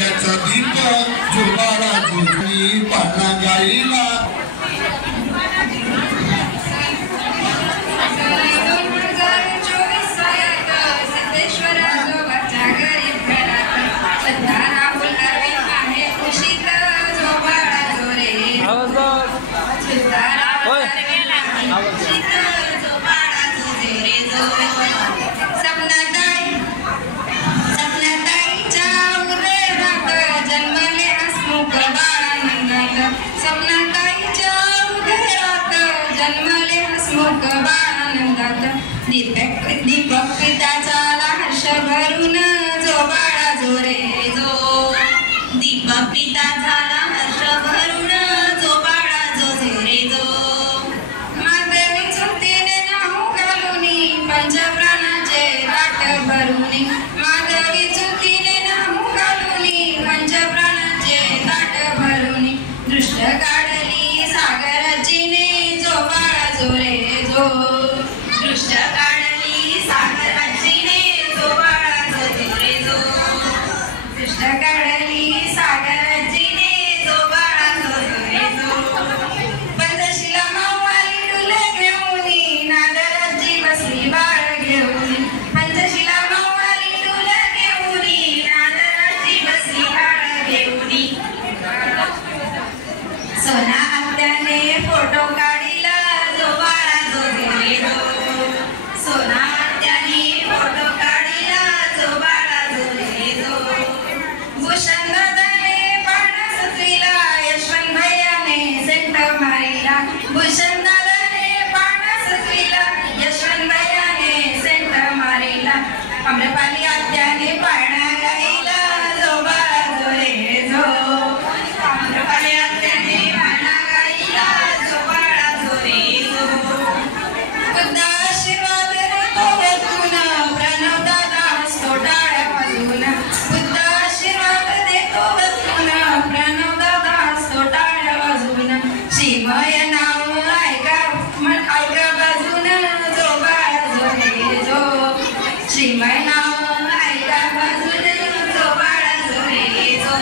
भाग्याचा दीप जुबाडा जुनी पाना गाईला दीपक पित्याचा हर्ष भरून जो बाळा जो रे जो दीपक पित्याचा हर्ष भरून जो बाळा जो रे जो माधवी चुतीने नाहू घालूनी पंचप्राणाचे ताट भरूनी माधवी चुतीने नाहू घालूनी पंचप्राणाचे ताट भरूनी दृष्ट काढली सागराची ने जो बाळा जो रे जो दृष्ट काढली सागराची ने जो बाळा जो रे जो दृष्ट काढली सागराची ने जो बाळा जो रे जो पंचशिला मावाली डुले घेऊनी नागराची बसली बाळ घेऊनी पंचशिला मावाली डुले घेऊनी नागराची बसली बाळ घेऊनी सोना आत्याने फोटो काढिला जो बाळा जो रे जो सोना आत्याने फोटो काढिला जो बाळा जो रे जो भूषण दादाने पाळणा सजविला यशवंत भैयाने सेंट मारिला भूषण दादाने पाळणा सजविला यशवंत भैयाने सेंट मारिला अम्रपाली आत्याने पाळणा गायला जो बाळा जो रे जो अम्रपाली आत्याने पाळणा गायला जो बाळा जो रे जो खुदा आशीर्वाद देतो वतून प्रणव दादा हसतो टाळ्या वाजवून खुदा आशीर्वाद देतो वतून प्रणव दादा हसतो टाळ्या वाजवून श्रीमय नाव ऐका बाजून जो बाळा जो रे जो श्रीमय नाव ऐका बाजून जो बाळा जो रे जो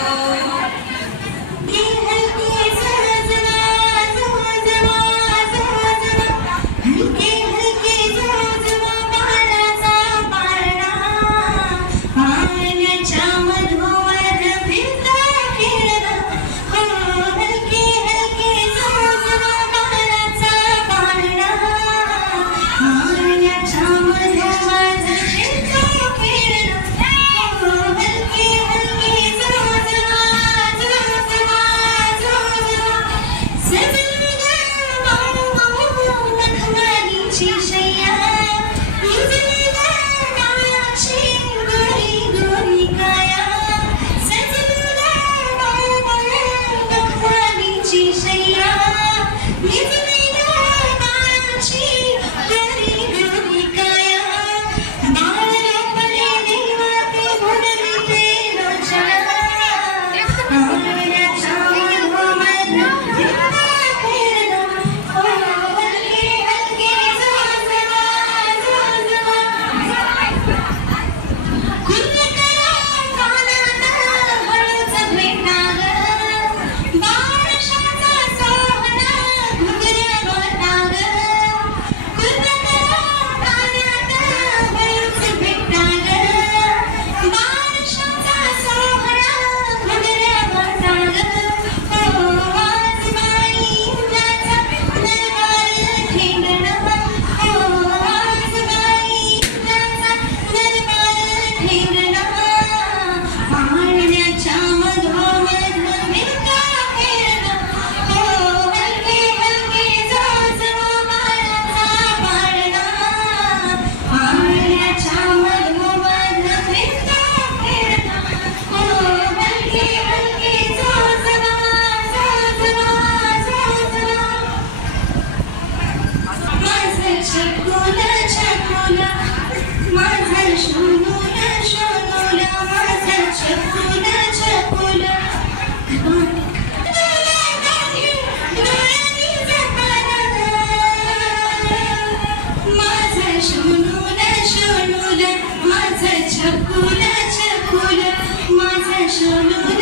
छकुला छकुला माझा शोनू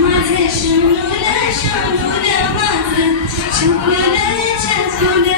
माझे शोनूला माझं छकुलं छकुलं